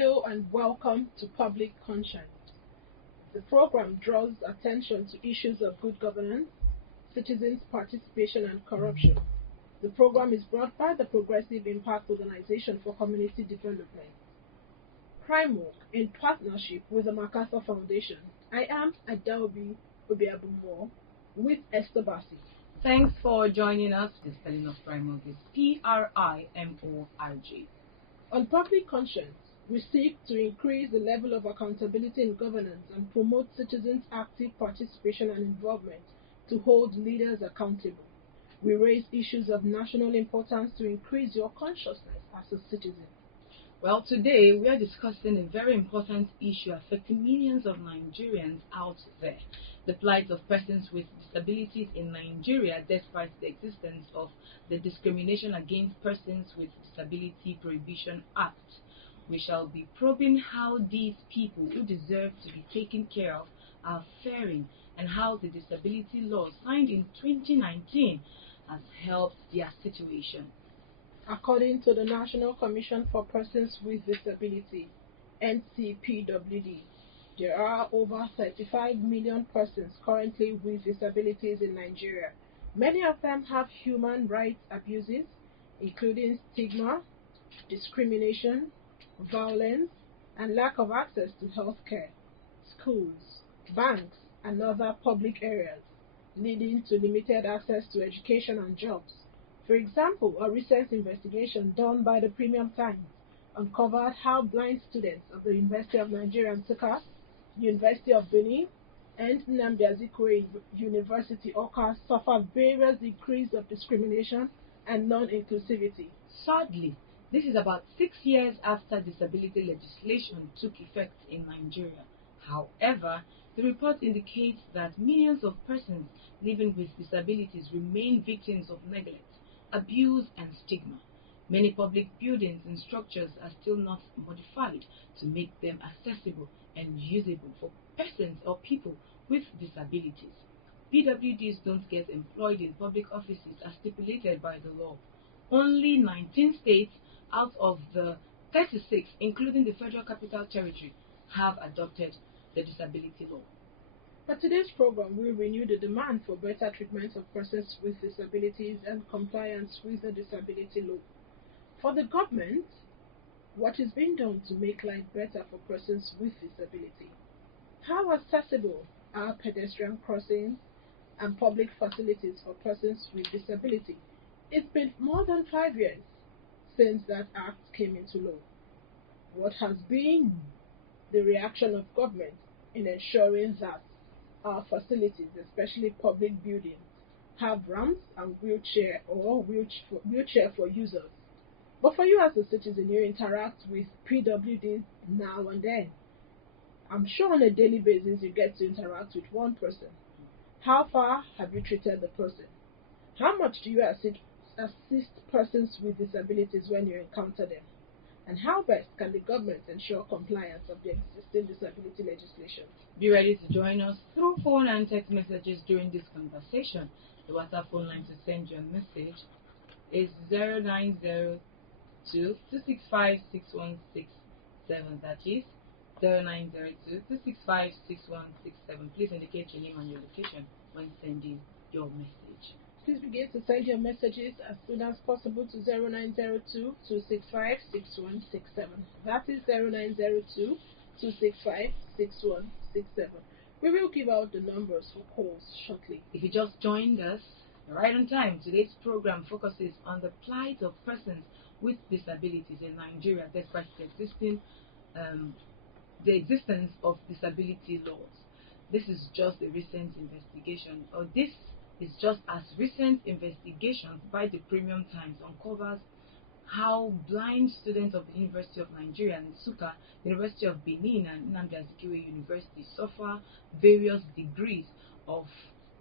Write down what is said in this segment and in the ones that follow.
Hello and welcome to Public Conscience. The program draws attention to issues of good governance, citizens' participation and corruption. The program is brought by the Progressive Impact Organization for Community Development, PRIMORG, in partnership with the MacArthur Foundation. I am Adelbi Obiabumo with Esther Bassi. Thanks for joining us. The spelling of PRIMORG is PRIMORG. On Public Conscience, we seek to increase the level of accountability in governance and promote citizens' active participation and involvement to hold leaders accountable. We raise issues of national importance to increase your consciousness as a citizen. Well, today we are discussing a very important issue affecting millions of Nigerians out there: the plight of persons with disabilities in Nigeria despite the existence of the Discrimination Against Persons with Disability Prohibition Act. We shall be probing how these people who deserve to be taken care of are faring and how the disability law signed in 2019 has helped their situation. According to the National Commission for Persons with Disability, NCPWD, there are over 35 million persons currently with disabilities in Nigeria. Many of them have human rights abuses, including stigma, discrimination, violence, and lack of access to health care, schools, banks, and other public areas, leading to limited access to education and jobs. For example, a recent investigation done by the Premium Times uncovered how blind students of the University of Nigeria Nsukka, University of Benin, and Nnamdi Azikiwe University Awka suffer various degrees of discrimination and non-inclusivity. Sadly, this is about 6 years after disability legislation took effect in Nigeria. However, the report indicates that millions of persons living with disabilities remain victims of neglect, abuse, and stigma. Many public buildings and structures are still not modified to make them accessible and usable for persons or people with disabilities. PWDs don't get employed in public offices as stipulated by the law. Only 19 states out of the 36, including the Federal Capital Territory, have adopted the disability law. For today's program, we renew the demand for better treatment of persons with disabilities and compliance with the disability law. For the government, what is being done to make life better for persons with disability? How accessible are pedestrian crossings and public facilities for persons with disability? It's been more than 5 years since that act came into law. What has been the reaction of government in ensuring that our facilities, especially public buildings, have ramps and wheelchair for users? But for you as a citizen, you interact with PWDs now and then. I'm sure on a daily basis you get to interact with one person. How far have you treated the person? How much do you assist persons with disabilities when you encounter them? And how best can the government ensure compliance of the existing disability legislation? Be ready to join us through phone and text messages during this conversation. The WhatsApp phone line to send your message is 0902-265-6167. That is 0902-265-6167. Please indicate your name and your location when sending your message. Please begin to send your messages as soon as possible to 0902-265-6167. That is 0902-265-6167. We will give out the numbers for calls shortly. If you just joined us, right on time, today's program focuses on the plight of persons with disabilities in Nigeria despite the existence of disability laws. This is just a recent investigation, or this is just as recent investigations by the Premium Times uncovers how blind students of the University of Nigeria and Nsukka, University of Benin, and Nnamdi Azikiwe University suffer various degrees of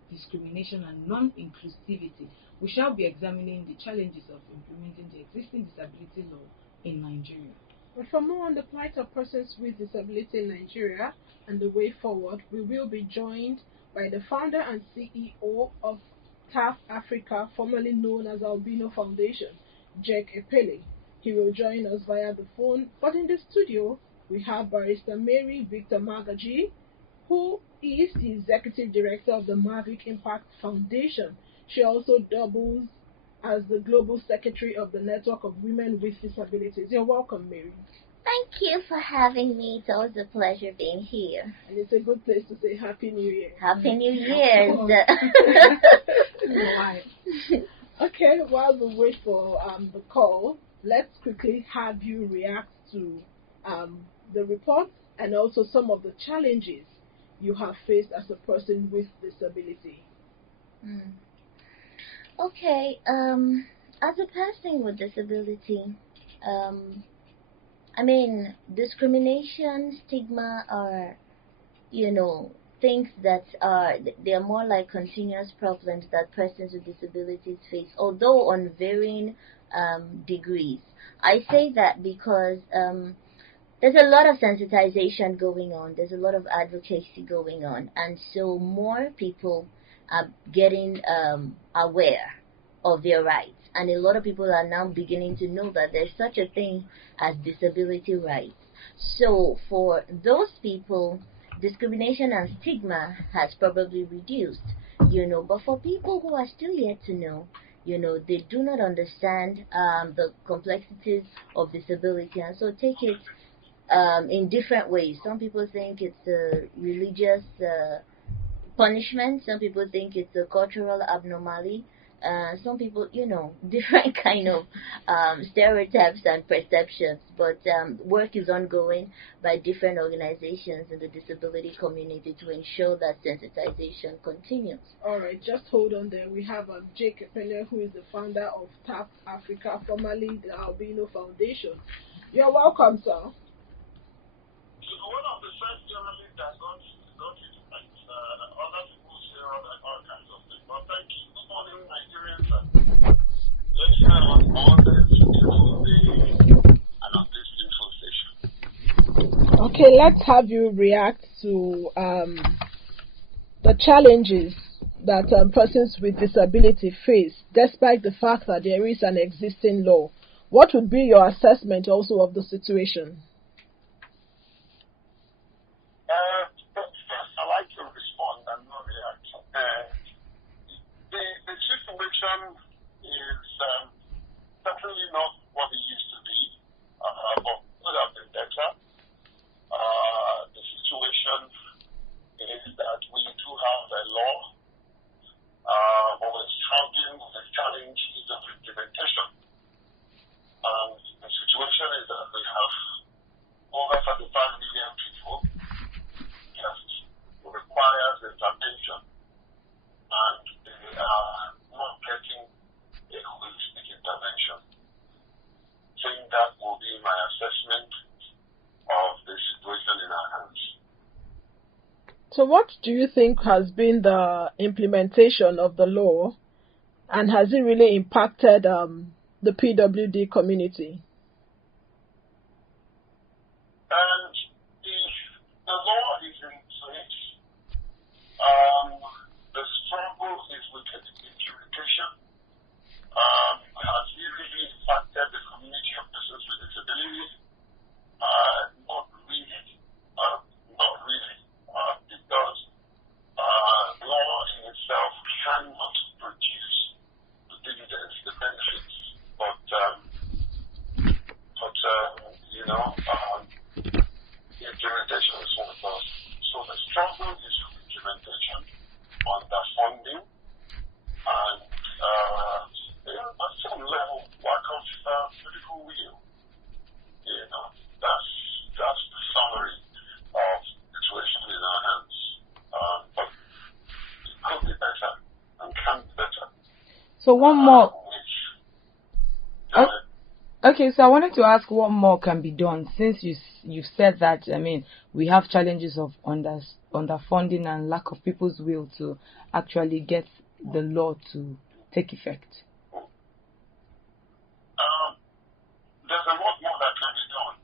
discrimination and non-inclusivity. We shall be examining the challenges of implementing the existing disability law in Nigeria. But for more on the plight of persons with disability in Nigeria and the way forward, we will be joined by the founder and CEO of TAF Africa, formerly known as Albino Foundation, Jack Epele. He will join us via the phone, but in the studio, We have Barrister Mary Victor Magaji, who is the Executive Director of the MacArthur Foundation. She also doubles as the Global Secretary of the Network of Women with Disabilities. You're welcome, Mary. Thank you for having me. It's always a pleasure being here. And it's a good place to say Happy New Year. Happy New Year. Okay, while we wait for the call, let's quickly have you react to the report and also some of the challenges you have faced as a person with disability. Okay, as a person with disability, I mean, discrimination, stigma are, things that they're more like continuous problems that persons with disabilities face, although on varying degrees. I say that because there's a lot of sensitization going on, there's a lot of advocacy going on, and so more people are getting aware of their rights. And a lot of people are now beginning to know that there's such a thing as disability rights. So for those people, discrimination and stigma has probably reduced, but for people who are still yet to know, they do not understand the complexities of disability, and so take it in different ways. Some people think it's a religious punishment, some people think it's a cultural abnormality. Some people, different kind of stereotypes and perceptions, but work is ongoing by different organizations in the disability community to ensure that sensitization continues. All right, just hold on there. We have Jake Epele, who is the founder of TAP Africa, formerly the Albino Foundation. You're welcome, sir. One of the first journalists that got other people say all kinds of things. But thank you. Good morning, Nigerians. Let's have on this beautiful day and on this beautiful station. Okay, let's have you react to the challenges that persons with disability face, despite the fact that there is an existing law. What would be your assessment also of the situation? I like to respond and not react. The situation is certainly not what it used to be, but could have been better. The situation is that we do have a law, but we're struggling with the challenges of implementation. The situation is that we have over 35 million people who requires intervention, and they are not getting a holistic intervention. I think that will be my assessment of the situation in our hands. So what do you think has been the implementation of the law, and has it really impacted the PWD community? And the law is in place. The struggle is with implementation. Has it really impacted the community of persons with disabilities? Not really. Because law in itself cannot produce the dividends, the benefits, but implementation is one of those. So the struggle is with implementation, underfunding, and at some level, lack of political will. That's the summary of the situation in our hands. But it could be better and can be better. So one more. Okay, so I wanted to ask what more can be done, since you've said that, we have challenges of underfunding and lack of people's will to actually get the law to take effect. There's a lot more that can be done.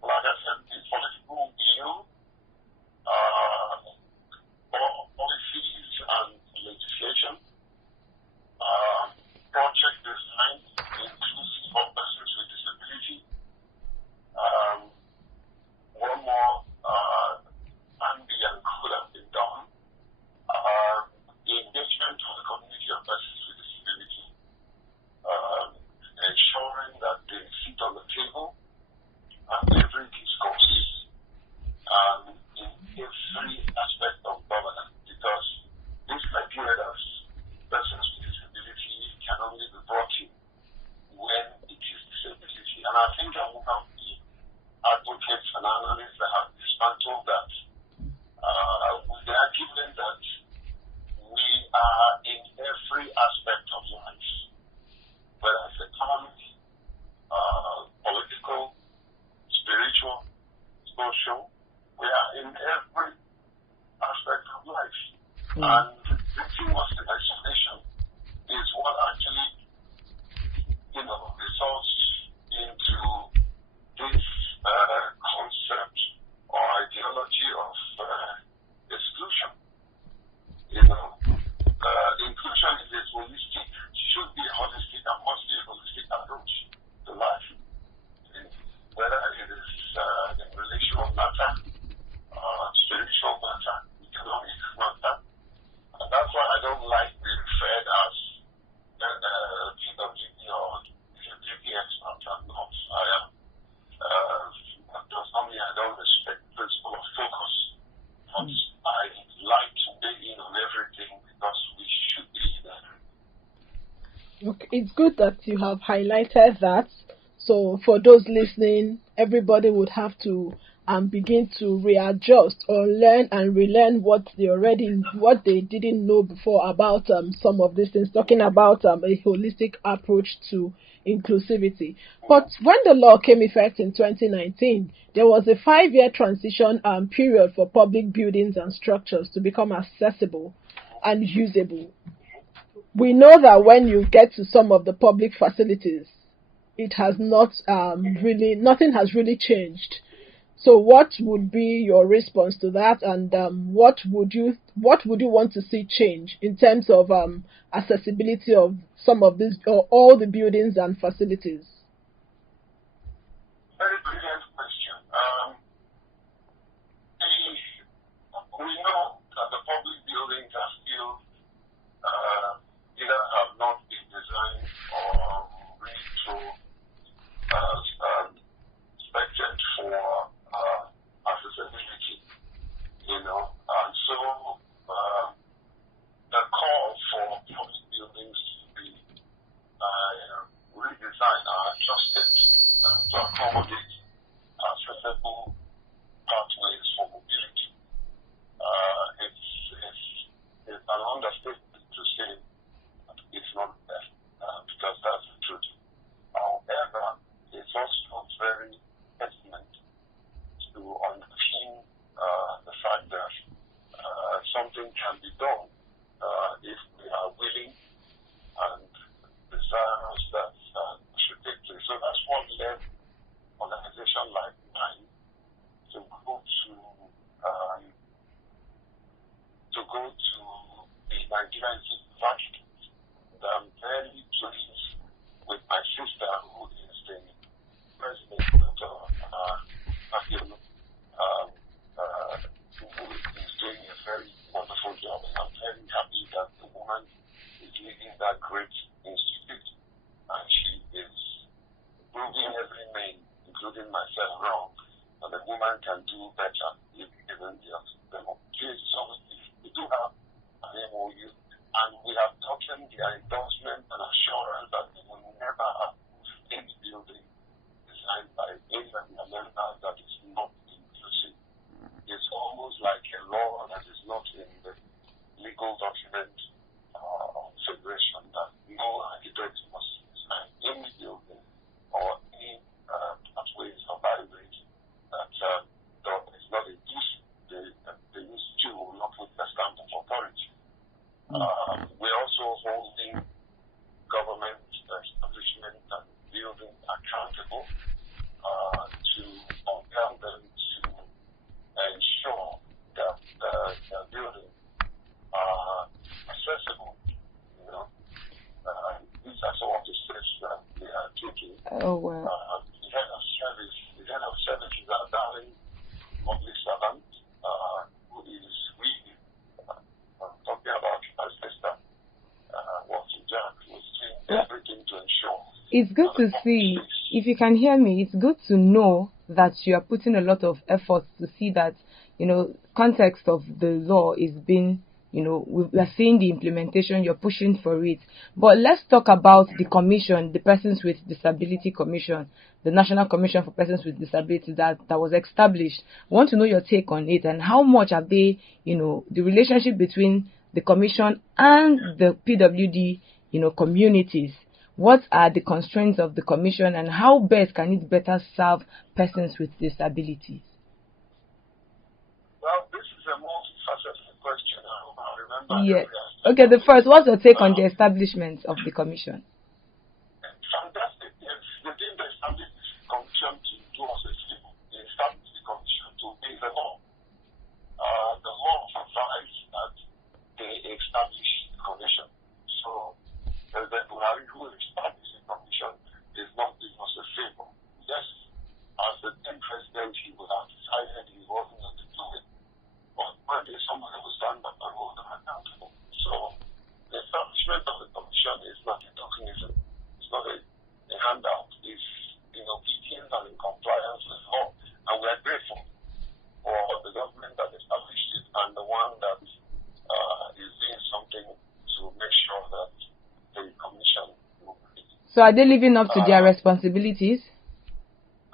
Like I said, the political will, policies and legislation, project design inclusive of persons with disability, And the thing was the explanation is what actually, results into this concept or ideology of exclusion. Inclusion is holistic, should be holistic, and must be a holistic approach to life. Whether it is in relational matter, spiritual matter, economic matter. And that's why I don't like being referred as PWD or PWD expert. I'm not. I am. That does not mean I don't respect the principle of focus. But I like to weigh in on everything because we should be there. Okay, it's good that you have highlighted that. So for those listening, everybody would have to begin to readjust or learn and relearn what they didn't know before about some of these things, talking about a holistic approach to inclusivity. But when the law came effect in 2019, there was a 5-year transition period for public buildings and structures to become accessible and usable. We know that when you get to some of the public facilities, it has not nothing has really changed. So what would be your response to that, and what would you want to see change in terms of accessibility of some of these or all the buildings and facilities? Very brilliant question. We know that the public buildings are still either have not been designed or expected for accessibility, and so the call for public buildings to be redesigned or adjusted to accommodate accessible pathways for mobility. It's an understatement to say that it's not there, because that's the truth. However, it's also very pertinent to underpin the fact that something can be done if we are willing and desirous that should take place. So that's what led organization like mine to go to the Nigerian Institute. I'm very pleased with my sister, who is the president of who is doing a very wonderful job. And I'm very happy that the woman is leading that great institute, and she is proving every man, including myself, wrong, and the woman can do better if given the opportunity. So we do have an MOU, and we have gotten their endorsement and assurance that we will never approve any building designed by any member that is not inclusive. It's almost like a law that is not in the legal document of federation that no architect must design any building or any pathways or byways that is not a use. The institute will not put the stamp of authority. We're also holding government establishment and building accountable to compel them to ensure that the buildings are accessible. These are some of the steps that we are taking. Oh, wow. The head of services are darling public servant, who is really talking about my sister, working Jack, was doing everything to ensure. It's good to see, if you can hear me, it's good to know that you are putting a lot of effort to see that, context of the law is being, we are seeing the implementation, you're pushing for it. But let's talk about the commission, the Persons with Disability Commission, the National Commission for Persons with Disabilities that was established. I want to know your take on it, and how much are they, the relationship between the commission and the PWD, communities. What are the constraints of the commission, and how best can it better serve persons with disabilities? Well, this is a multifaceted question. I hope I remember Yeah. Okay, the first, what's your take on the establishment of the commission? Fantastic. Yes, they didn't establish this commission to do us a favor. They established the commission to obey the law. The law provides that they establish the commission. So, the Buhari who established the commission is not doing us a favor. Yes, as the then president, he would have decided he wasn't going to do it. But one day somebody will stand up and hold them accountable. So, the establishment of the commission is not a tokenism. It's not a handout. It's in obedience and in compliance with law. And we are grateful for the government that established it and the one that is doing something to make sure that the commission will be. So are they living up to their responsibilities?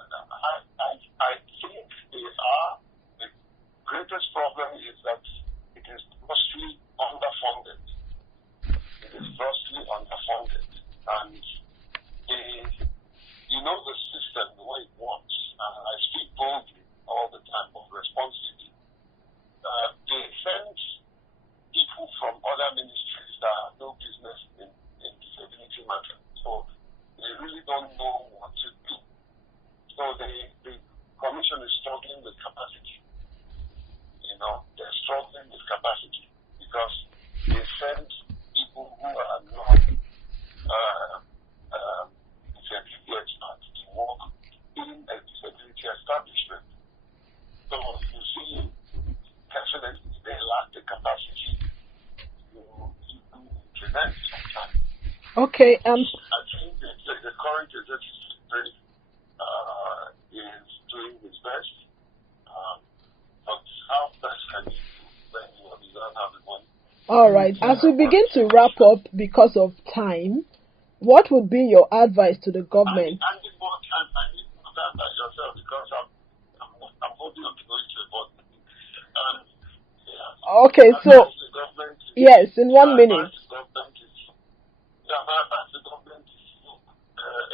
I think they are. The greatest problem is that it is grossly underfunded. It is grossly underfunded. And the system, the way it works, and I speak boldly all the time of responsibility. They send people from other ministries that have no business in disability matters. So they really don't know what to do. So the commission is struggling with capacity. They're struggling with capacity because they send people who are not disability experts to work in a disability establishment. So you see, definitely they lack the capacity to implement sometimes. Okay. I think the current executive is doing his best. But how best can you do when you don't have the money? All right. As we begin to wrap up because of time, what would be your advice to the government? I need more time. I need more time by yourself because I'm holding on to going to the board. Okay, so yes, in 1 minute. My advice to the government is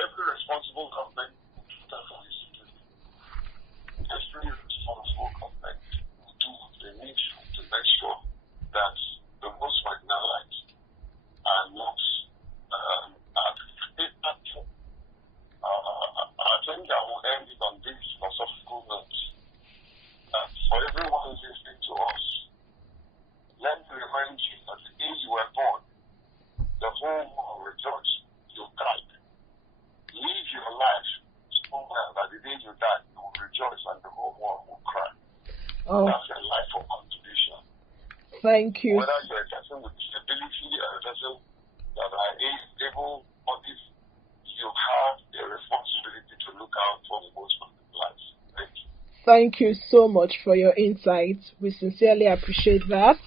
every responsible government will do that for its citizens. Every responsible government will do what they need to make sure that the most marginalized are not I think I will end it on this philosophical note. For everyone listening to us, let me remind you that the day you were born, the whole world rejoiced. You died. Live your life so well that the day you die, you will rejoice and the whole world will cry. Oh. That's a life of contribution. Thank you. Whether you're a person with disability or a person that are able bodies, you have a responsibility to look out for the most marginalized. Thank you. Thank you so much for your insights. We sincerely appreciate that.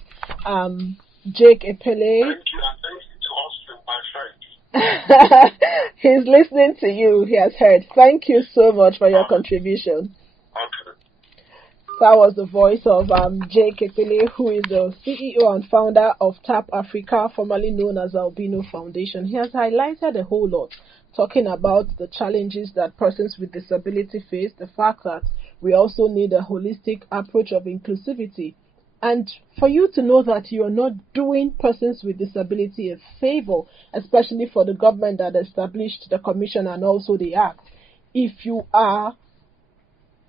Jake Epele. Thank you, and thank you to Austin, my friend. He's listening to you. He has heard. Thank you so much for your contribution. Okay. That was the voice of Jake Epele, who is the CEO and founder of TAP Africa, formerly known as Albino Foundation. He has highlighted a whole lot, talking about the challenges that persons with disability face, the fact that we also need a holistic approach of inclusivity, and for you to know that you are not doing persons with disability a favor, especially for the government that established the commission and also the act. If you are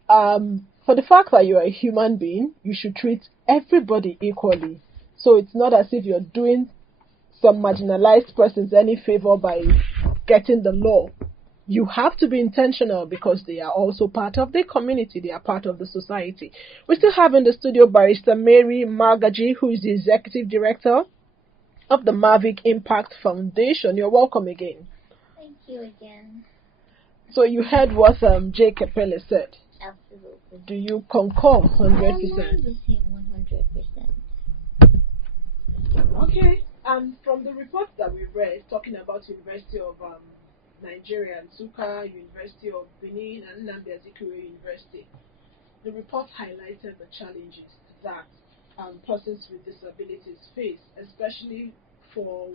for the fact that you are a human being, you should treat everybody equally. So it's not as if you're doing some marginalized persons any favor by getting the law. You have to be intentional because they are also part of the community. They are part of the society. We still have in the studio Barrister Mary Magaji, who is the Executive Director of the Mavic Impact Foundation. You're welcome again. Thank you again. So you heard what Jake Epele said. Absolutely. Do you concur 100%? I agree with him 100%. Okay. From the report that we read, talking about University of Nigeria, Nsukka, University of Benin, and Nnamdi Azikiwe University, the report highlighted the challenges that persons with disabilities face, especially for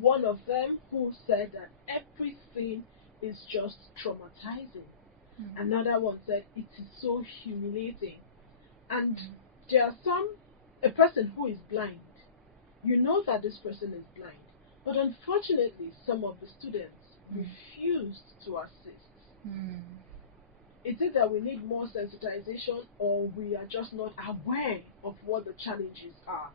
one of them who said that everything is just traumatizing. Another one said it is so humiliating. And there are a person who is blind You know that this person is blind, but unfortunately, some of the students refused to assist. Is it that we need more sensitization, or we are just not aware of what the challenges are?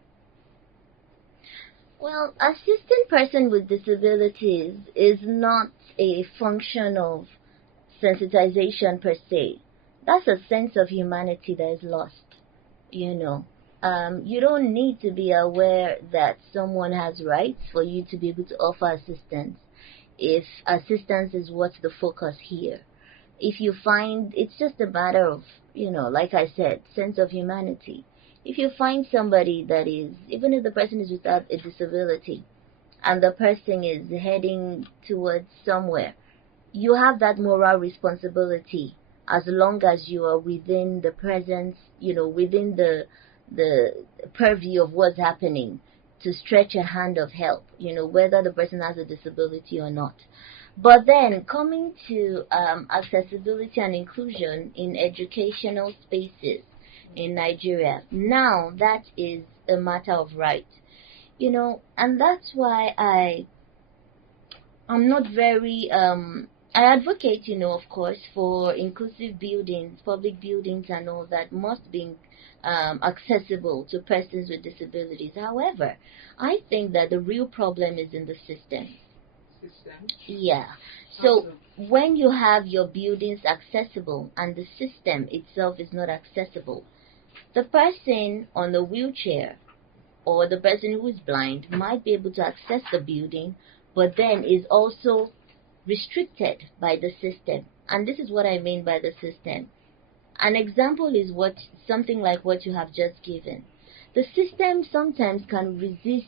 Well, assisting person with disabilities is not a function of sensitization per se. That's a sense of humanity that is lost, you know. You don't need to be aware that someone has rights for you to be able to offer assistance if assistance is what's the focus here. If you find it's just a matter of, like I said, sense of humanity. If you find somebody that is, even if the person is without a disability and the person is heading towards somewhere, you have that moral responsibility as long as you are within the presence, within the purview of what's happening, to stretch a hand of help, whether the person has a disability or not. But then coming to accessibility and inclusion in educational spaces in Nigeria, now that is a matter of right, and that's why I'm not very I advocate, of course, for inclusive buildings, public buildings and all that must be accessible to persons with disabilities. However, I think that the real problem is in the system. Yeah. So when you have your buildings accessible and the system itself is not accessible, the person on the wheelchair or the person who is blind might be able to access the building, but then is also restricted by the system. And this is what I mean by the system. An example is something like what you have just given. The system sometimes can resist,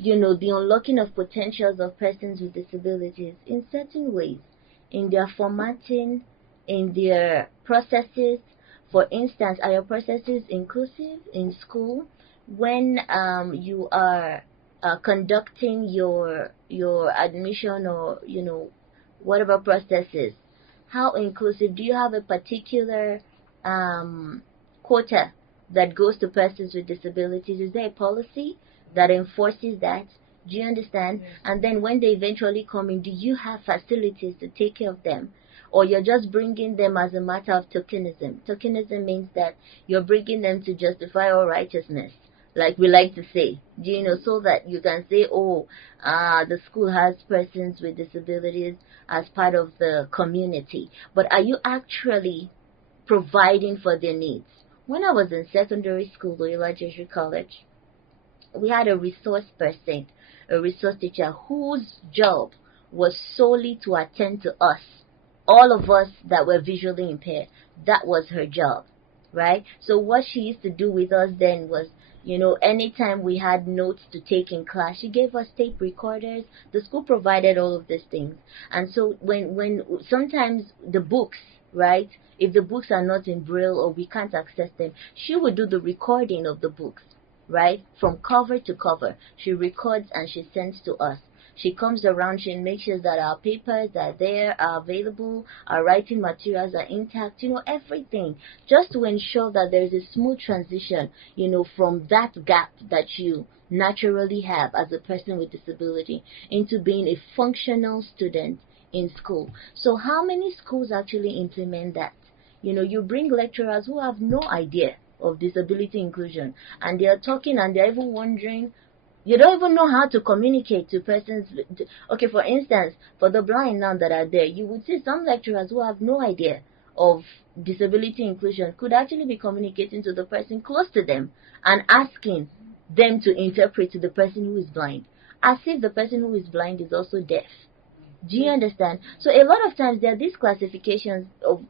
the unlocking of potentials of persons with disabilities in certain ways, in their formatting, in their processes. For instance, are your processes inclusive in school? When you are conducting your admission or whatever processes, how inclusive? Do you have a particular quota that goes to persons with disabilities? Is there a policy that enforces that? Do you understand? Yes. And then when they eventually come in, do you have facilities to take care of them? Or you're just bringing them as a matter of tokenism? Tokenism means that you're bringing them to justify all righteousness, like we like to say, so that you can say, the school has persons with disabilities as part of the community. But are you actually providing for their needs? When I was in secondary school, Loyola Jesuit College, we had a resource person, a resource teacher, whose job was solely to attend to us, all of us that were visually impaired. That was her job, right? So what she used to do with us then was, anytime we had notes to take in class, she gave us tape recorders. The school provided all of these things. And so when sometimes the books, right, if the books are not in Braille or we can't access them, she would do the recording of the books, right, from cover to cover. She records and she sends to us. She comes around, she makes sure that our papers are there, are available, our writing materials are intact, everything, just to ensure that there is a smooth transition, from that gap that you naturally have as a person with disability into being a functional student in school. So how many schools actually implement that? You bring lecturers who have no idea of disability inclusion, and they are talking and they're even wondering, you don't even know how to communicate to persons. Okay, for instance, for the blind now that are there, you would see some lecturers who have no idea of disability inclusion could actually be communicating to the person close to them and asking them to interpret to the person who is blind, as if the person who is blind is also deaf. Do you understand? So a lot of times there are these classifications of,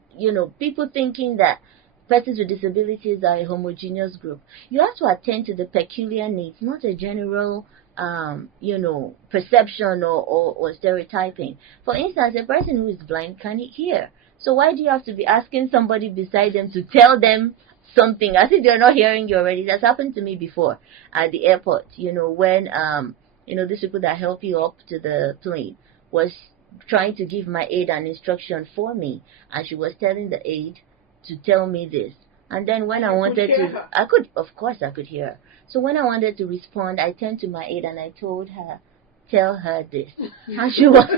people thinking that persons with disabilities are a homogeneous group. You have to attend to the peculiar needs, not a general, perception or stereotyping. For instance, a person who is blind can't hear. So why do you have to be asking somebody beside them to tell them something as if they're not hearing you already? That's happened to me before at the airport, when, these people that help you up to the plane was trying to give my aide an instruction for me, and she was telling the aide to tell me this. And then when I wanted to, of course I could hear her. So when I wanted to respond, I turned to my aide and I told her, tell her this. And she was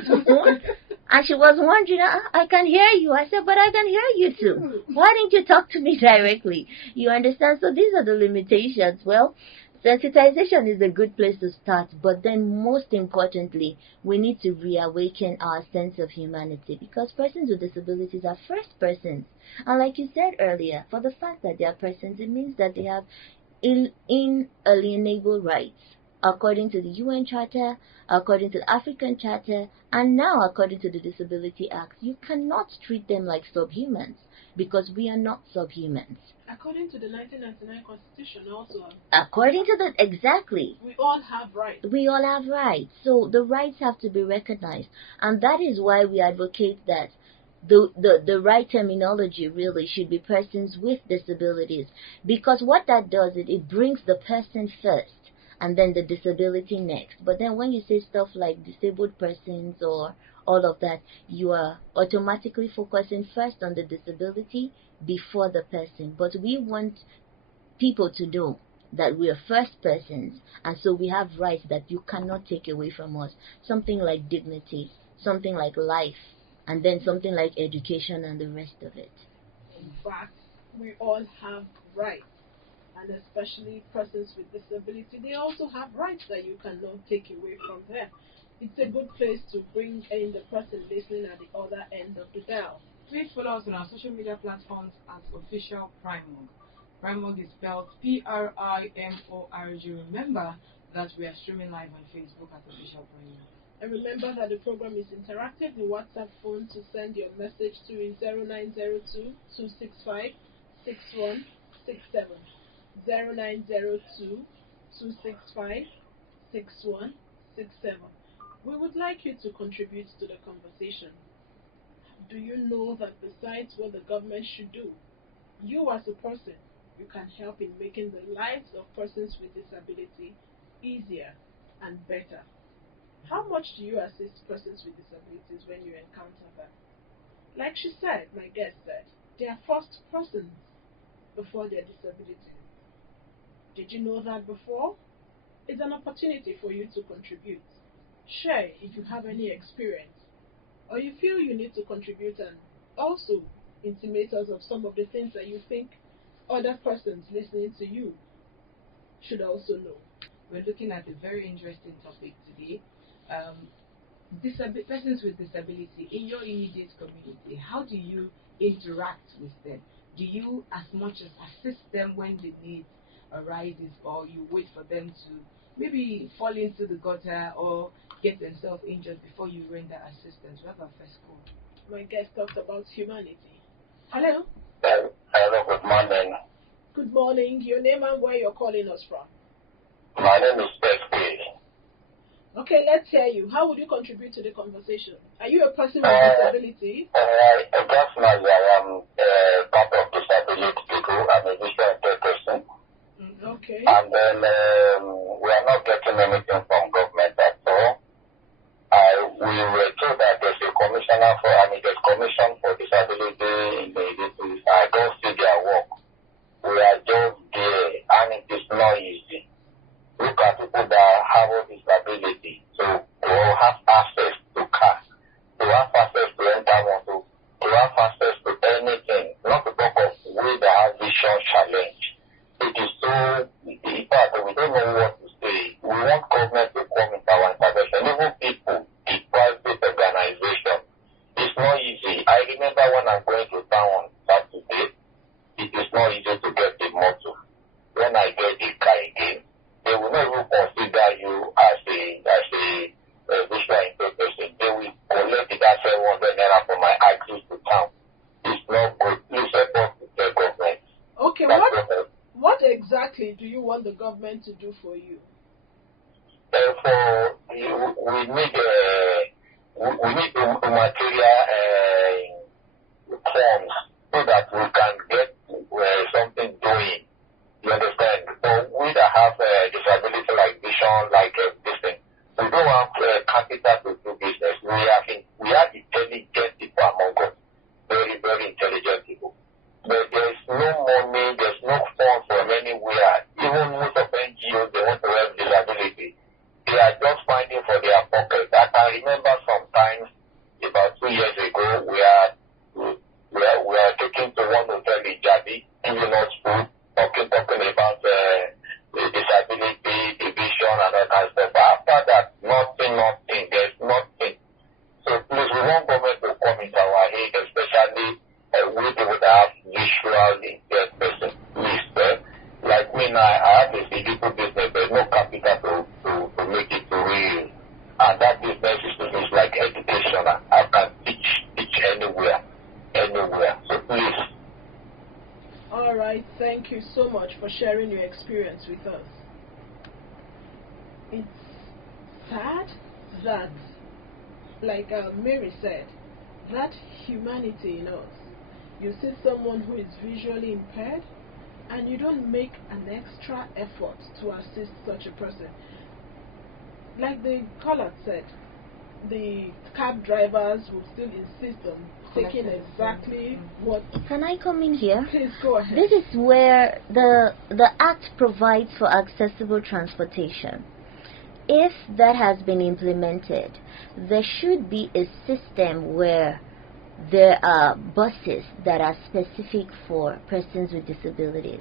wondering, I can hear you. I said, but I can hear you too. Why didn't you talk to me directly? You understand? So these are the limitations. Well, sensitization is a good place to start, but then most importantly, we need to reawaken our sense of humanity, because persons with disabilities are first persons. And like you said earlier, for the fact that they are persons, it means that they have inalienable rights, according to the UN Charter, according to the African Charter, and now according to the Disability Act. You cannot treat them like subhumans, because we are not subhumans. According to the 1999 Constitution also. According to exactly. We all have rights. We all have rights. So the rights have to be recognized. And that is why we advocate that the right terminology really should be persons with disabilities. Because what that does, it brings the person first and then the disability next. But then when you say stuff like disabled persons or all of that, you are automatically focusing first on the disability before the person. But we want people to know that we are first persons, and so we have rights that you cannot take away from us. Something like dignity, something like life, and then something like education and the rest of it. In fact, we all have rights, and especially persons with disability, they also have rights that you cannot take away from them. It's a good place to bring in the person listening at the other end of the dial. Please follow us on our social media platforms as official PRIMORG. PRIMORG is spelled PRIMORG. Remember that we are streaming live on Facebook at official PRIMORG. And remember that the program is interactive. The WhatsApp phone to send your message to is 0902-265-6167. 0902-265-6167. We would like you to contribute to the conversation. Do you know that besides what the government should do, you as a person, you can help in making the lives of persons with disability easier and better? How much do you assist persons with disabilities when you encounter them? Like she said, my guest said, they are first persons before their disabilities. Did you know that before? It's an opportunity for you to contribute. Share if you have any experience, or you feel you need to contribute, and also intimate us of some of the things that you think other persons listening to you should also know. We're looking at a very interesting topic today. Persons with disability in your immediate community. How do you interact with them? Do you as much as assist them when the need arises, or you wait for them to maybe fall into the gutter or get themselves injured before you render assistance? We have our first call. My guest talked about humanity. Hello? Hello, good morning. Good morning. Your name and where you're calling us from? My name is Becky. Okay, let's hear you. How would you contribute to the conversation? Are you a person with disability? Personally, I am part of disability people. I'm a visually impaired person. Okay. And then we are not getting anything from government at all. We were told that there's a commissioner there's commission for disability in the cities. I don't see their work. We are just there, and it is not easy. Look at people that have a disability, so to have access to cars, to have access to enter to have access to anything, not to talk of we that have vision challenge. It is so, in fact, we don't know what to say. We want government to come into our intervention. Even people, the private organization, it's not easy. I remember when I'm going to town on Saturday, it is not easy to get the motor. When I get the car again, they will not even consider you as a visual impaired person. They will collect that 700 naira for my access to town. It's not good. Please help us to tell government. Okay, what exactly do you want the government to do for you? We need material forms so that we can get something doing. You understand? So we that have disability like vision, like this thing, we don't have capital to do business. We are intelligent people among us, very, very intelligent people. But there is no money into our head, especially we people that have visual impaired person. Please, like me now, I have a physical business, there's no capital to make it real. And that business is like educational. I can teach anywhere. So please. All right, thank you so much for sharing your experience with us. It's sad that, like Mary said, that humanity in us. You see someone who is visually impaired and you don't make an extra effort to assist such a person. Like the caller said, the cab drivers would still insist on taking exactly what... Can I come in here? Please go ahead. This is where the Act provides for accessible transportation. If that has been implemented, there should be a system where there are buses that are specific for persons with disabilities.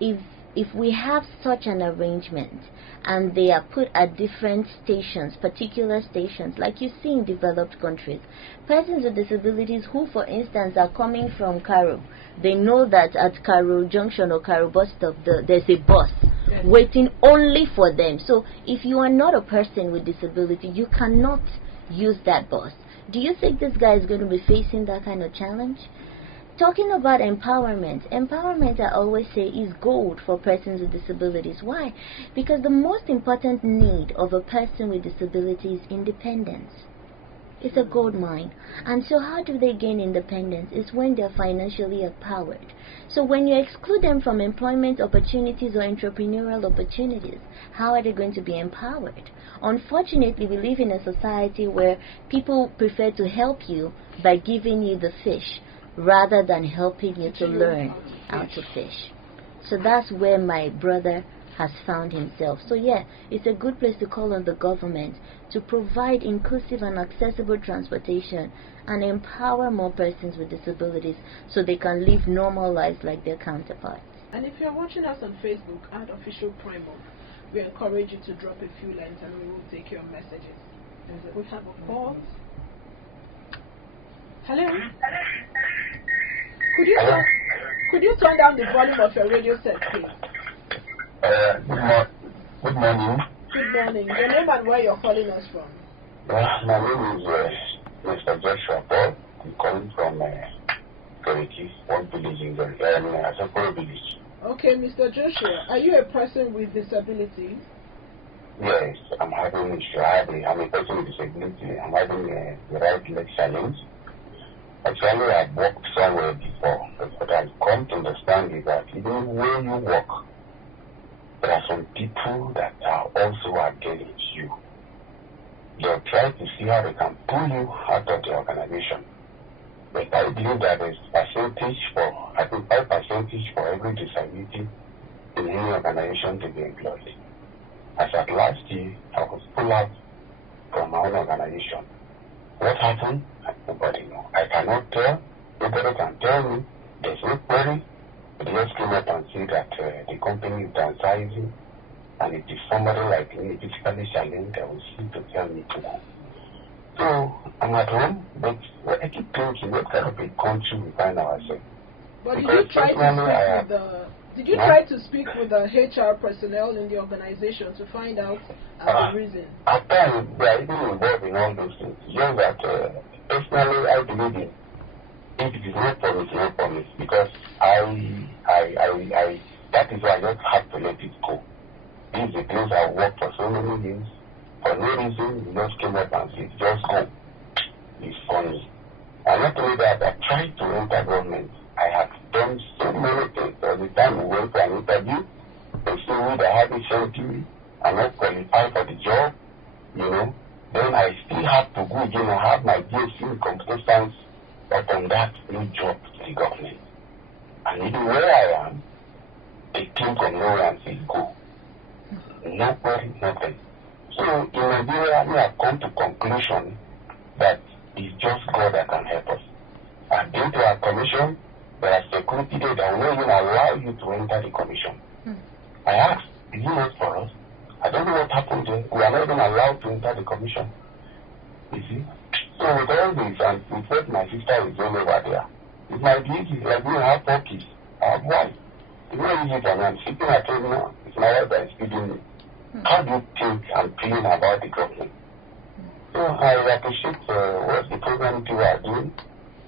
If we have such an arrangement and they are put at different stations, particular stations, like you see in developed countries, persons with disabilities who, for instance, are coming from Cairo, they know that at Cairo Junction or Cairo bus stop, there's a bus waiting only for them. So if you are not a person with disability, you cannot use that bus. Do you think this guy is going to be facing that kind of challenge? Talking about empowerment, I always say, is gold for persons with disabilities. Why? Because the most important need of a person with disability is independence. It's a gold mine. And so how do they gain independence? It's when they're financially empowered. So when you exclude them from employment opportunities or entrepreneurial opportunities, how are they going to be empowered? Unfortunately, we live in a society where people prefer to help you by giving you the fish rather than helping you to learn how to fish. So that's where my brother has found himself. So yeah, it's a good place to call on the government to provide inclusive and accessible transportation and empower more persons with disabilities so they can live normal lives like their counterparts. And if you're watching us on Facebook at Official PRIMORG, we encourage you to drop a few lines and we will take your messages. We have a call. Hello? Could you turn down the volume of your radio set, please? Good morning. Good morning. Your name and where you're calling us from? My name is Mr. Joshua Paul. I'm calling from Keriki, one village in Asakoro village. Okay, Mr. Joshua, are you a person with disabilities? Yes, I'm having I'm a person with disability. I'm having a right leg challenge. Actually, I've walked somewhere before, but I've come to understand is that even when you walk, there are some people that are also against you. They'll try to see how they can pull you out of the organization. But I believe that there's percentage for, I think 5% for every disability in any organization to be employed. As at last year, I was pulled out from my own organization. What happened? Nobody knows. I cannot tell. Nobody can tell me. There's no query. They just came up and said that the company is downsizing, and if it's somebody like me, physically challenged, they will see to tell me to go. So I'm at home, but I keep thinking, what kind of a country we find ourselves? But did you try to speak with the HR personnel in the organization to find out the reason? At times, they are even involved in all those things. Just that, personally, I believe in if it is not promise, not promise, because that is why I just have to let it go. This is the place I worked for so many years. For no reason, you just came up and said, just go. It's funny. And not only that, I tried to enter government. I have done so many things. Every time we went for an interview, they say we that have a safety, I'm not qualified for the job, then I still have to go again and have my DSC in computer science upon that new job to the government. And even where I am, they came from nowhere and say, go. Nobody, nothing. So in Nigeria, we have come to conclusion that it's just God that can help us. I've been to our commission. There are security there that will not even allow you to enter the commission. I asked, is it not for us? I don't know what happened there. We are not even allowed to enter the commission. You see? So with all this, and with what my sister is doing over there, it might be easy. Like me, I have 4 kids. I have wife. It's not easy for me. I'm sitting at home now. It's my wife that is feeding me. How do you think I'm feeling about the government? So I appreciate what the program people are doing,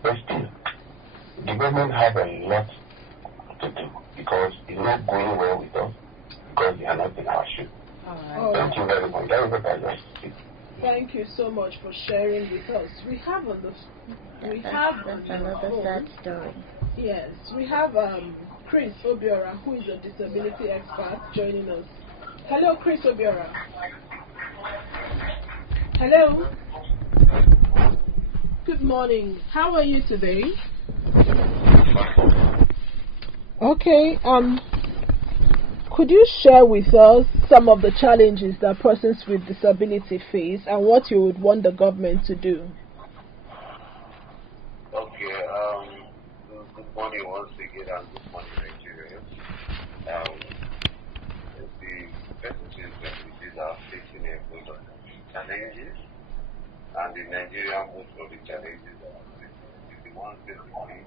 but still, the government have a lot to do because it's not going well with us because they are not in our shoe. Thank you very much. That is what I like to say. Thank you so much for sharing with us. We have on the That's another sad story. Yes, we have Chris Obiora, who is a disability expert, joining us. Hello, Chris Obiora. Hello. Good morning. How are you today? Okay. Could you share with us some of the challenges that persons with disability face and what you would want the government to do? Okay, good morning once again and good morning Nigeria. The persons with disabilities are facing a lot of challenges, and the Nigerian most of the challenges are the one basically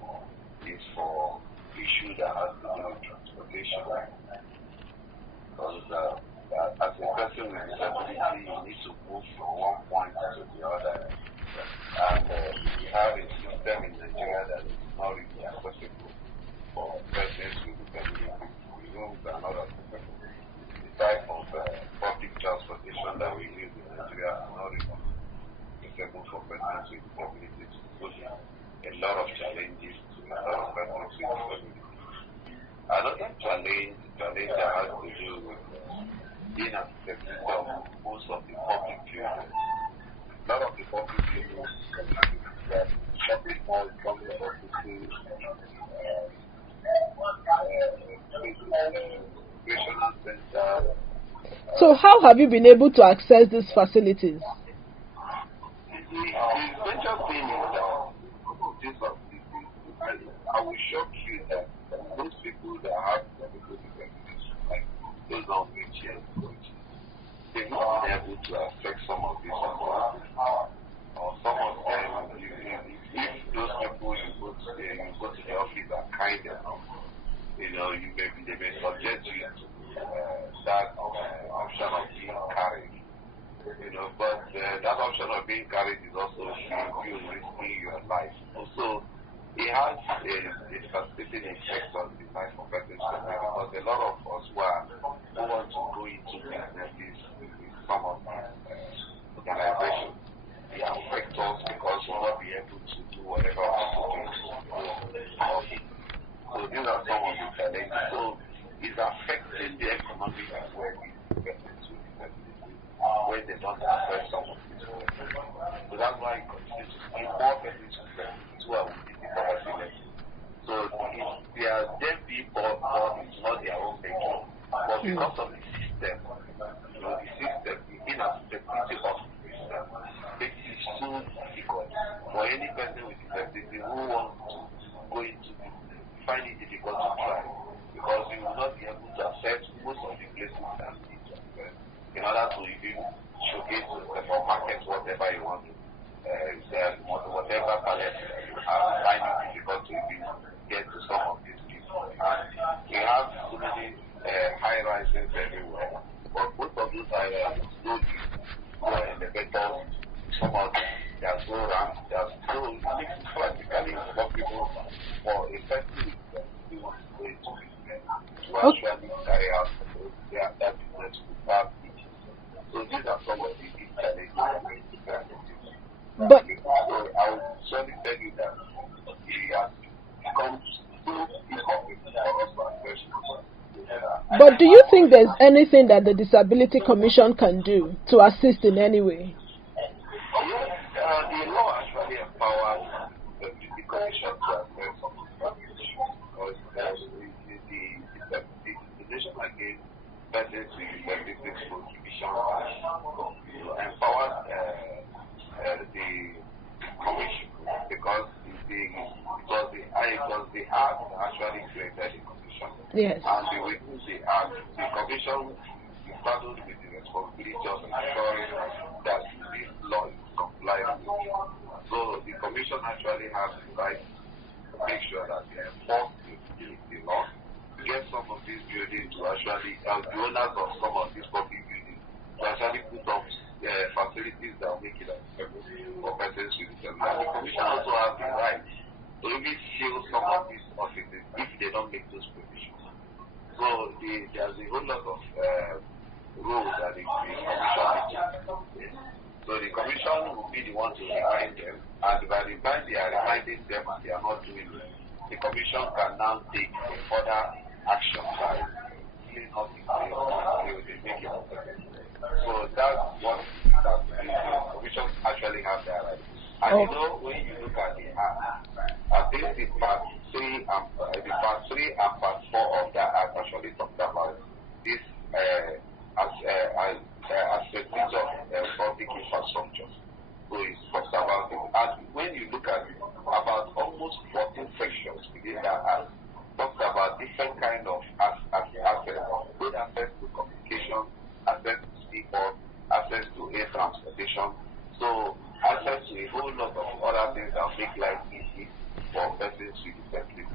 is for issue that has to do with transportation. Because as a person with disability, you need to move from one point to the other. And we have a system in Nigeria that is not really accessible for persons with disabilities. We know we are not accessible. The type of public transportation that we use in Nigeria are not really accessible for persons with disabilities. Posing a lot of challenges to a lot of persons with disabilities. Another challenge that has to do with being accessibility of most of the public buildings. A lot of the public buildings that shopping malls, government offices, recreational centers. So how have you been able to access these facilities? The major thing is that some of these facilities, I will shock you that those people that have medical disabilities, like those on wheelchairs, they've not been able to affect some of these facilities. Or some of them, if those people you go to the office are kind enough, they may subject you to that option of being carried. But that option of being carried is also you risking your life. Also, it has a devastating effect on the life of persons because a lot of us who want to go into businesses with some of these organizations, they affect us because we'll not be able to do whatever we want to do. So these are some of the challenges. So it's affecting the economic well-being of persons with disabilities when they don't affect some of these persons. So that's why it continues to see more persons with disabilities who are within the poverty level. So they are them being born is not their own making. But because of the system, the inaccessibility of the system makes it so difficult for any person with disability who wants to go into business. Find it difficult to try because you will not be able to access most of the places that you need to access in order to even showcase yourself or market whatever you want to whatever talent you have. Find it difficult to even get to some of these people. And we have so many high rises everywhere, but most of those high rises slowly go in the better. Some of them they are so ramp, they are so it makes it practically impossible for a person who wants to go into business to actually carry out that business without it. So these are some of the big challenges that we have. But so I would surely tell you that it has become so impossible for us to address. But do you think there's anything that the Disability Commission can do to assist in any way? Yes, the law actually empowers the Commission to address some of the issues because the Nation Against Persons with Disabilities Prohibition empowers the Commission because it was the act that actually created the Commission. Yes. And the within the act, the Commission is saddled with the responsibility of ensuring that this law is complied with. So the commission actually has the right to make sure that they enforce the law, to get some of these buildings to actually, the owners of some of these public buildings, to actually put up facilities that will make it accessible for persons with disabilities. The commission also has the right to even seal some of these offices if they don't make those provisions. So there's a whole lot of rules that the commission needs to implement. So the commission will be the one to remind them, and by the time they are reminding them and they are not doing it, the commission can now take further action by sealing up the place until they make it accessible. So that's what the commission actually have that right. And you know, when you look at the act, I think the part 3 and part 4 of that act actually talked about this aspects of public infrastructure. So it talks about it. And when you look at it, about almost 14 sections within that act talks about different kind of assets, good access to communication, access to people, access to air transportation. So access to a whole lot of other things that make life easy for persons with disabilities.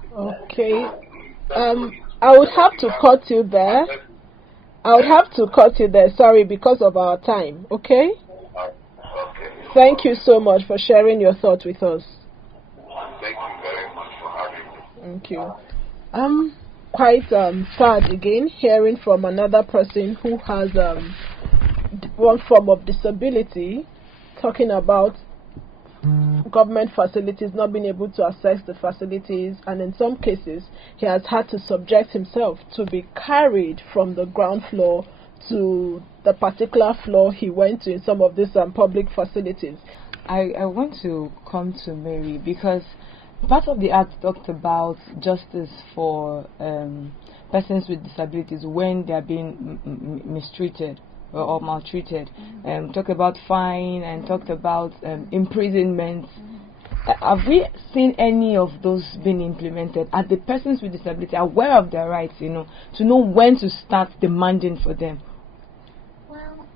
Okay. I would have to cut you there. Sorry, because of our time. Okay? Okay. Thank you so much for sharing your thoughts with us. Thank you very much for having me. Thank you. I'm quite sad again hearing from another person who has one form of disability, talking about government facilities, not being able to access the facilities, and in some cases he has had to subject himself to be carried from the ground floor to the particular floor he went to in some of these public facilities. I want to come to Mary, because part of the act talked about justice for persons with disabilities when they are being mistreated or maltreated. Talked about fine and talked about imprisonment. Have we seen any of those being implemented? Are the persons with disability aware of their rights, to know when to start demanding for them? Well,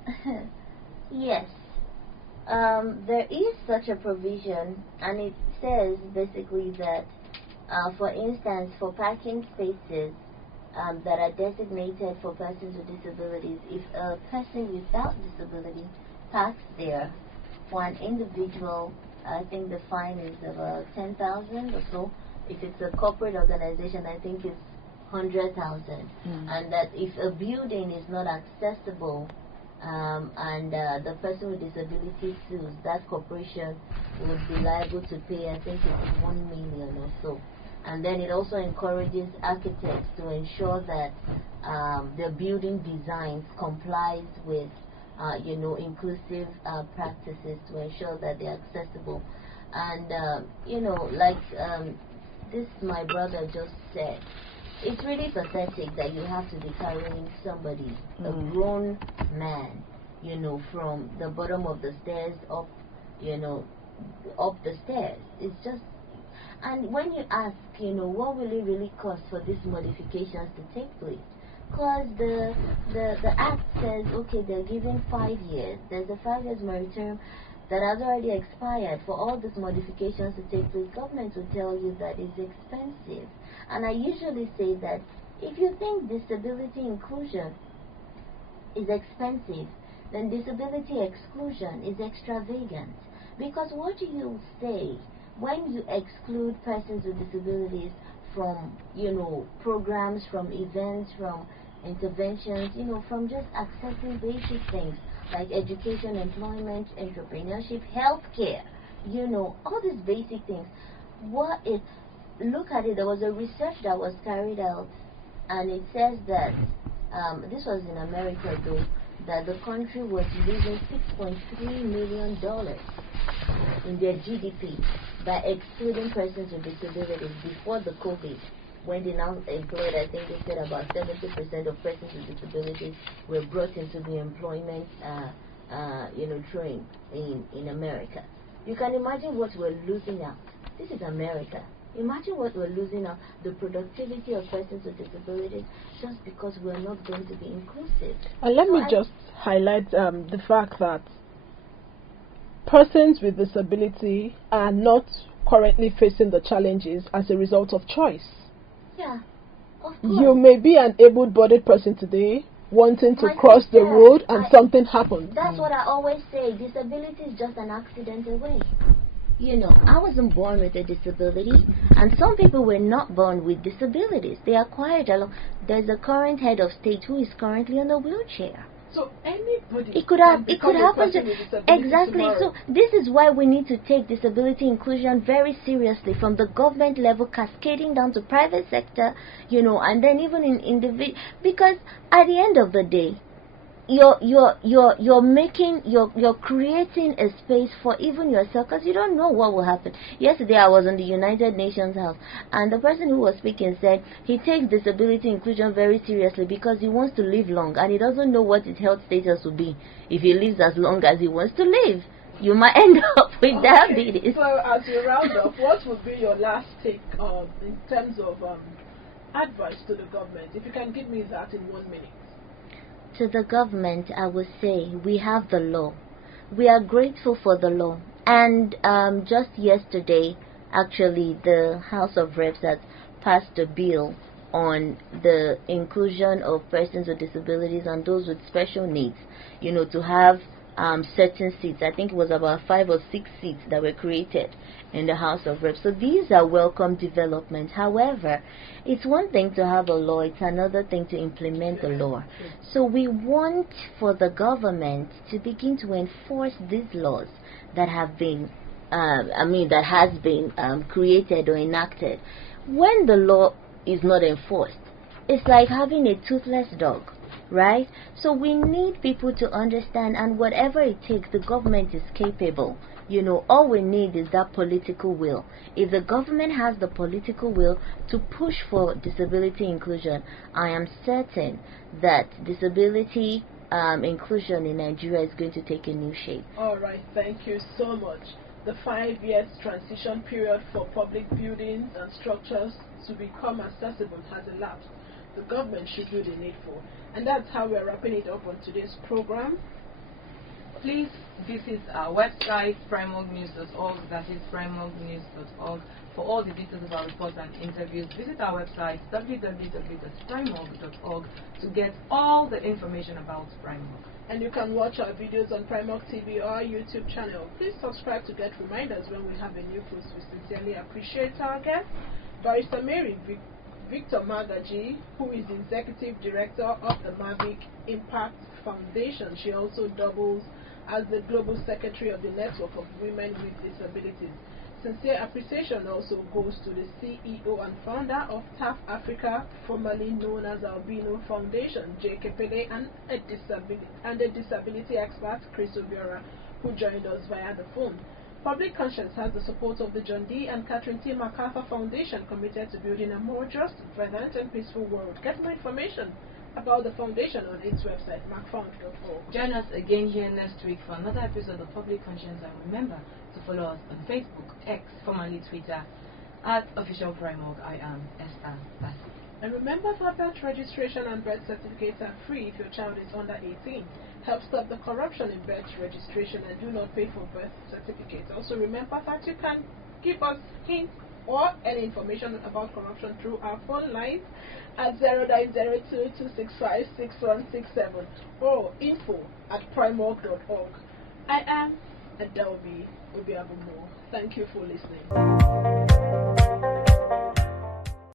yes. There is such a provision, and it says basically that, for instance, for parking spaces that are designated for persons with disabilities, if a person without disability parks there, for an individual, I think the fine is about 10,000 or so. If it's a corporate organization, I think it's 100,000. And that if a building is not accessible, and the person with disability sues, that corporation would be liable to pay, I think it's 1 million or so. And then it also encourages architects to ensure that their building designs complies with inclusive practices to ensure that they're accessible. And like this my brother just said, it's really pathetic that you have to be carrying somebody, a grown man, from the bottom of the stairs up, up the stairs. It's just, and when you ask, what will it really cost for these modifications to take place? Because the act says, okay, they're giving 5 years. There's a 5 years moratorium that has already expired. For all these modifications to take place, government will tell you that it's expensive. And I usually say that if you think disability inclusion is expensive, then disability exclusion is extravagant. Because what do you say when you exclude persons with disabilities from, programs, from events, from interventions, from just accessing basic things like education, employment, entrepreneurship, healthcare, all these basic things? Look at it, there was a research that was carried out, and it says that, this was in America though, that the country was losing $6.3 million in their GDP by excluding persons with disabilities before the COVID. When they now employed, I think they said about 70% of persons with disabilities were brought into the employment, train in America. You can imagine what we're losing out. This is America. Imagine what we're losing out, the productivity of persons with disabilities, just because we're not going to be inclusive. And let me just highlight the fact that persons with disability are not currently facing the challenges as a result of choice. Yeah, of course. You may be an able-bodied person today wanting to My cross the sister, road and something happens. That's what I always say. Disability is just an accident away. You know, I wasn't born with a disability, and some people were not born with disabilities. They acquired a lot. There's a current head of state who is currently in a wheelchair. So anybody It could can become a happen person to with disability exactly. tomorrow. So this is why we need to take disability inclusion very seriously, from the government level, cascading down to private sector, you know, and then even in individual. Because at the end of the day, you're creating a space for even yourself, because you don't know what will happen. Yesterday I was in the United Nations house, and the person who was speaking said he takes disability inclusion very seriously because he wants to live long, and he doesn't know what his health status will be if he lives as long as he wants to live. You might end up with diabetes. So as you round up, what would be your last take in terms of advice to the government? If you can give me that in 1 minute. To the government, I would say we have the law. We are grateful for the law. And just yesterday, actually, the House of Reps has passed a bill on the inclusion of persons with disabilities and those with special needs, you know, to have certain seats. I think it was about 5 or 6 seats that were created in the House of Reps. So these are welcome developments. However, it's one thing to have a law, it's another thing to implement the law. So we want for the government to begin to enforce these laws that have been that has been created or enacted. When the law is not enforced, it's like having a toothless dog, right? So we need people to understand, and whatever it takes, the government is capable. You know, all we need is that political will. If the government has the political will to push for disability inclusion, I am certain that disability inclusion in Nigeria is going to take a new shape. All right, thank you so much. The 5 years transition period for public buildings and structures to become accessible has elapsed. The government should do the needful. And that's how we're wrapping it up on today's program. Please visit our website, PRIMORGnews.org, that is PRIMORGnews.org, for all the details of our reports and interviews. Visit our website, www.primorg.org, to get all the information about PRIMORG. And you can watch our videos on PRIMORG TV or our YouTube channel. Please subscribe to get reminders when we have a new post. We sincerely appreciate our guest, Barrister Mary Victor Magaji, who is the Executive Director of the Mavic Impact Foundation. She also doubles as the Global Secretary of the Network of Women with Disabilities. Sincere appreciation also goes to the CEO and founder of TAF Africa, formerly known as Albino Foundation, J. Kepele, and a disability expert, Chris Obiora, who joined us via the phone. Public Conscience has the support of the John D. and Catherine T. MacArthur Foundation, committed to building a more just, vibrant, and peaceful world. Get more information about the foundation on its website, macfound.org. Join us again here next week for another episode of Public Conscience, and remember to follow us on Facebook, X, formerly Twitter, at Official PRIMORG. I am Esther Bassi. And remember that birth registration and birth certificates are free if your child is under 18. Help stop the corruption in birth registration and do not pay for birth certificates. Also remember that you can give us hints or any information about corruption through our phone lines at 0902-265-6167 or info@primorg.org. I am Adelby Obiabumo. Thank you for listening.